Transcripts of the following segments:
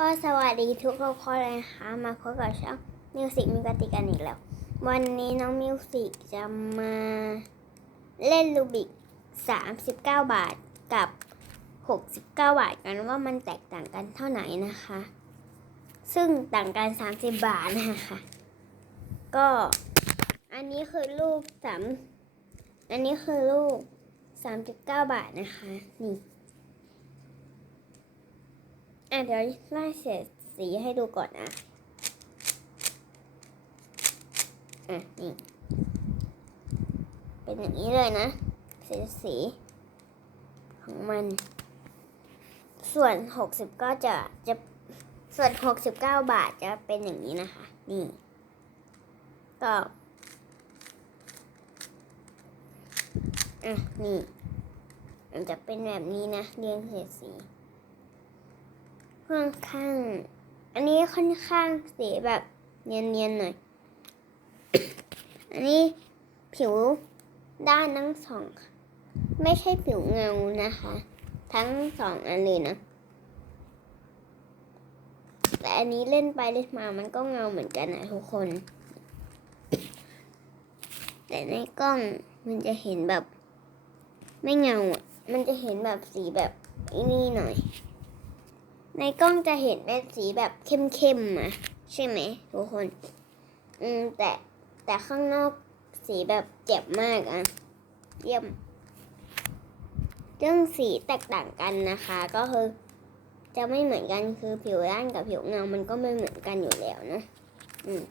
ก็สวัสดีทุกคนเลยนะคะมาพบกับช่องมิวสิกมีกติกันอีกแล้ว วันนี้น้องมิวสิกจะมาเล่นลูบิก 39 บาทกับ 69 บาทกันว่ามันแตกต่างกันเท่าไหร่นะคะ ซึ่งต่างกัน 30 บาทนะคะ ก็อันนี้คือลูกสามอันนี้คือลูก 39 บาทนะคะ นี่ อะเดี๋ยวไล่เสียดสีให้ดูก่อนนะ อะนี่ เป็นอย่างนี้เลยนะเสียดสีของมัน ส่วนหกสิบก็จะจะส่วนหกสิบเก้าบาทจะเป็นอย่างนี้นะคะ นี่ ก็อะนี่ มันจะเป็นแบบนี้นะ เรียงเสียดสี ค่อนข้าง อันนี้ค่อนข้างสีแบบเนียนๆหน่อย อันนี้ผิวด้านทั้งสอง ไม่ใช่ผิวเงานะคะ ทั้งสองอันเลยนะ แต่อันนี้เล่นไปเล่นมามันก็เงาเหมือนกันนะทุกคน แต่ในกล้องมันจะเห็นแบบ ไม่เงาอะ มันจะเห็นแบบสีแบบนี่หน่อย ในกล้องจะเห็นเป็นสีแบบเข้มๆอะใช่ไหมทุกคน อืมแต่แต่ข้างนอกสีแบบเจ็บมากอะเยี่ยม เรื่องสีแตกต่างกันนะคะ ก็คือ จะไม่เหมือนกันคือผิวด้านกับผิวเงา มันก็ไม่เหมือนกันอยู่แล้วนะ อืม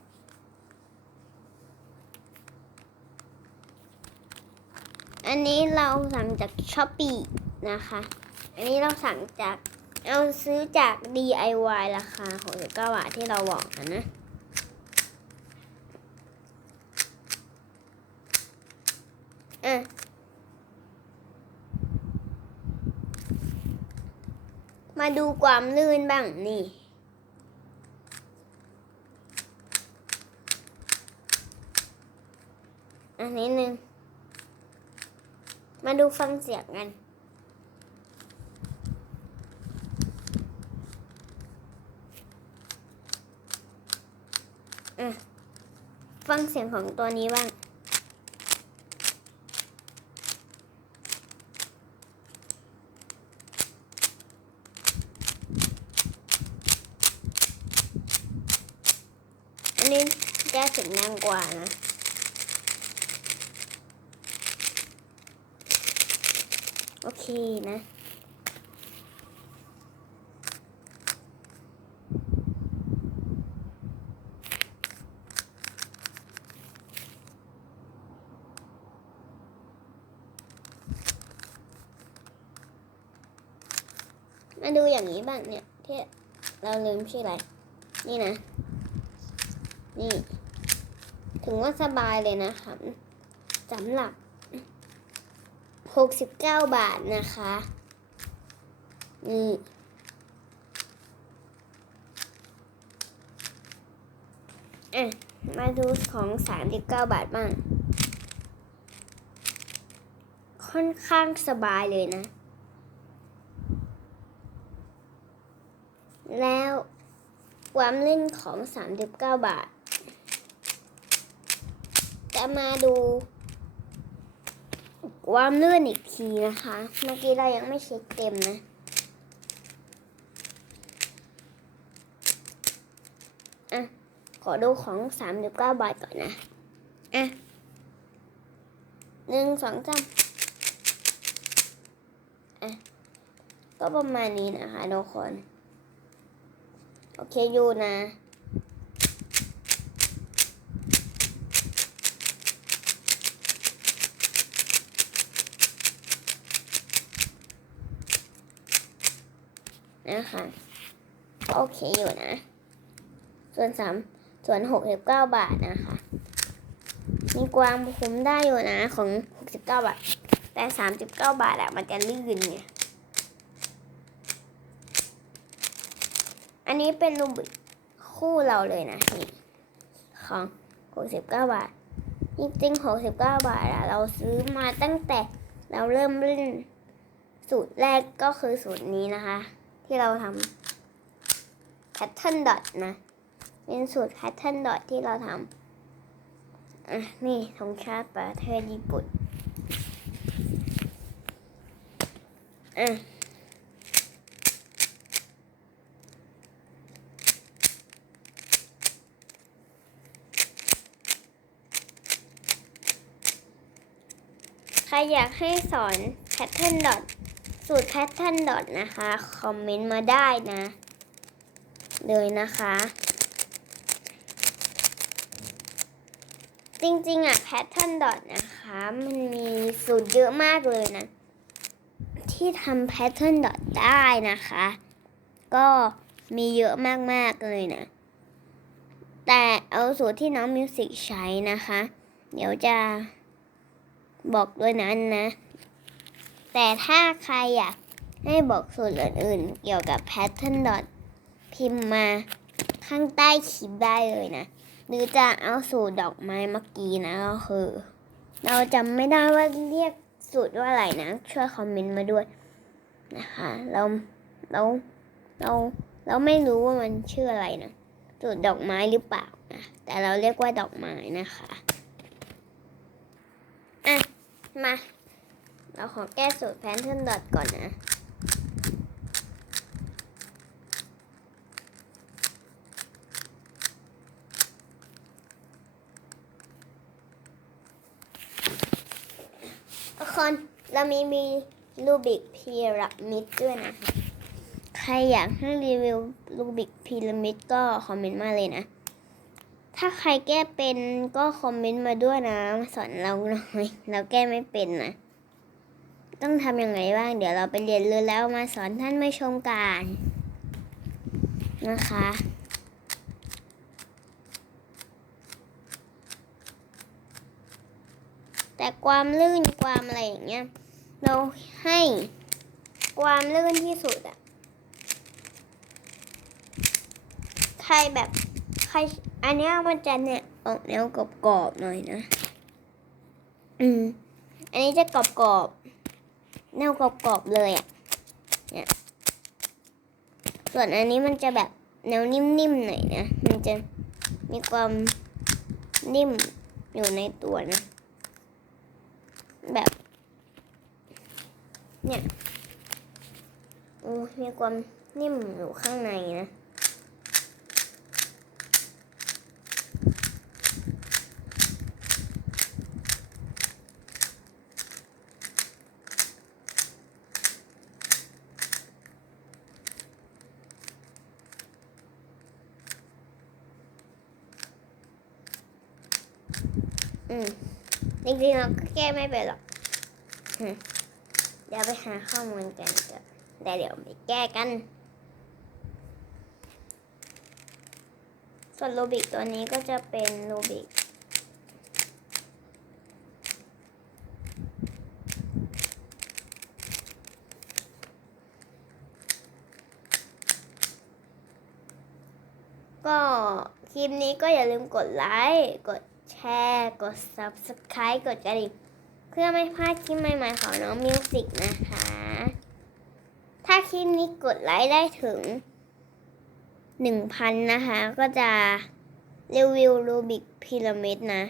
อันนี้เราสั่งจากช้อปปี้นะคะ อันนี้เราสั่งจาก เอาซื้อจาก DIY ราคา69บาทที่เราบอกกันนะอะมาดูความลื่นบ้างนี่อันนี้หนึ่งมาดูฟังเสียงกัน อะ ฟังเสียงของตัวนี้บ้างอันนี้จะเสียงดังกว่านะโอเคนะ มาดูอย่างนี้ บ้างเนี่ยที่เราลืมชื่ออะไร นี่นะ นี่ ถึงว่าสบายเลยนะครับสำหรับ 69 บาทนะคะ นี่อะมาดูของ 39 บาทบ้าง ค่อนข้างสบายเลยนะ แล้วความเล่นของ 39 บาท จะมาดูความเลื่นอีกทีนะคะ เมื่อกี้เรายังไม่เช็คเต็มนะ อะ ขอดูของ 39 บาทก่อนนะ อะหนึ่งสองสามอะ ก็ประมาณนี้นะคะทุกคน โอเคอยู่นะนะคะโอเคอยู่นะ ส่วนสามส่วนหกสิบเก้าบาทนะคะมีกวางคุ้มได้อยู่นะของหกสิบเก้าบาท แต่สามสิบเก้าบาทอะมันจะลื่นไง อันนี้เป็นรูบิกคู่เราเลยนะนี่ของหกสิบาท จริงๆหกสิบาทอะเราซื้อมาตั้งแต่เราเริ่มเล่นสูตรแรกก็คือสูตรนี้นะคะ ที่เราทำ pattern dot นะ เป็นสูตร pattern dot ที่เราทำอะนี่ธงชาติประเทศญี่ปุ่นอะ ครอยากให้สอน pattern dot สูตร pattern dot นะคะ คอมเมนต์มาได้นะ เลยนะคะ จริงๆอะ pattern dot นะคะ มันมีสูตรเยอะมากเลยนะ ที่ทำ pattern dot ได้นะคะ ก็มีเยอะมากๆเลยนะ แต่เอาสูตรที่น้องมิวสิกใช้นะคะ เดี๋ยวจะ บอกด้วยนั้นนะ แต่ถ้าใครอยากให้บอกสูตรอื่นๆ เกี่ยวกับ pattern dot พิมพ์มาข้างใต้คลิปได้เลยนะ หรือจะเอาสูตรดอกไม้เมื่อกี้นะก็คือ เราจำไม่ได้ว่าเรียกสูตรว่าอะไรนะ ช่วยคอมเมนต์มาด้วยนะคะ เราเราเราเราไม่รู้ว่ามันชื่ออะไรนะสูตรดอกไม้หรือเปล่านะแต่เราเรียกว่าดอกไม้นะคะอะ มา เราขอแก้สูตรแพนเทิร์ดอทก่อนนะทุกคนเรามีมีรูบิกพีระมิดด้วยนะคะ ใครอยากให้รีวิวรูบิกพีระมิดก็คอมเมนต์มาเลยนะ ถ้าใครแก้เป็นก็คอมเมนต์มาด้วยนะมาสอนเราหน่อย เราแก้ไม่เป็นนะ ต้องทำยังไงบ้าง เดี๋ยวเราไปเรียนรู้แล้วมาสอนท่านผู้ชมกันนะคะแต่ความลื่นความอะไรอย่างเงี้ยเราให้ความลื่นที่สุดอะใครแบบใคร อันนี้มันจะเนี่ยออกแนวกรอบๆหน่อยนะ อืม อันนี้จะกรอบๆแนวกรอบๆเลยอะ เนี่ย ส่วนอันนี้มันจะแบบแนวนิ่มๆหน่อยนะ มันจะมีความนิ่มอยู่ในตัวนะ แบบ เนี่ยโอ้มีความนิ่มอยู่ข้างในนะ อืมจริงๆเราก็แก้ไม่เป็นหรอกอืมเดี๋ยวไปหาข้อมูลกันเดี๋ยวแต่เดี๋ยวไปแก้กัน ส่วนโรบิกตัวนี้ก็จะเป็นโรบิกก็คลิปนี้ก็อย่าลืมกดไลค์ กด แชร์ กด subscribe กดกระดิ่งเพื่อไม่พลาดคลิปใหม่ๆของน้องมิวสิกนะคะ ถ้าคลิปนี้กดไลค์ได้ถึง 1,000 นะคะ ก็จะรีวิวรูบิกพีระมิดนะ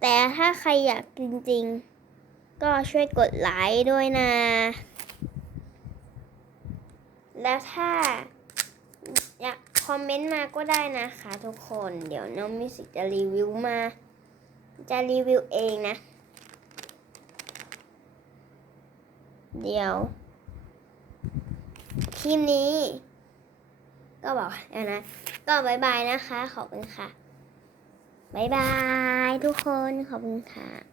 แต่ถ้าใครอยากจริงๆ ก็ช่วยกดไลค์ด้วยนะ แล้วถ้าอยาก คอมเมนต์มาก็ได้นะคะทุกคนเดี๋ยวน้องมิวสิกจะรีวิวมา จะรีวิวเองนะ เดี๋ยวคลิปนี้ ก็บอกแล้วนะ ก็บายบายนะคะ ขอบคุณค่ะบายบายทุกคนขอบคุณค่ะ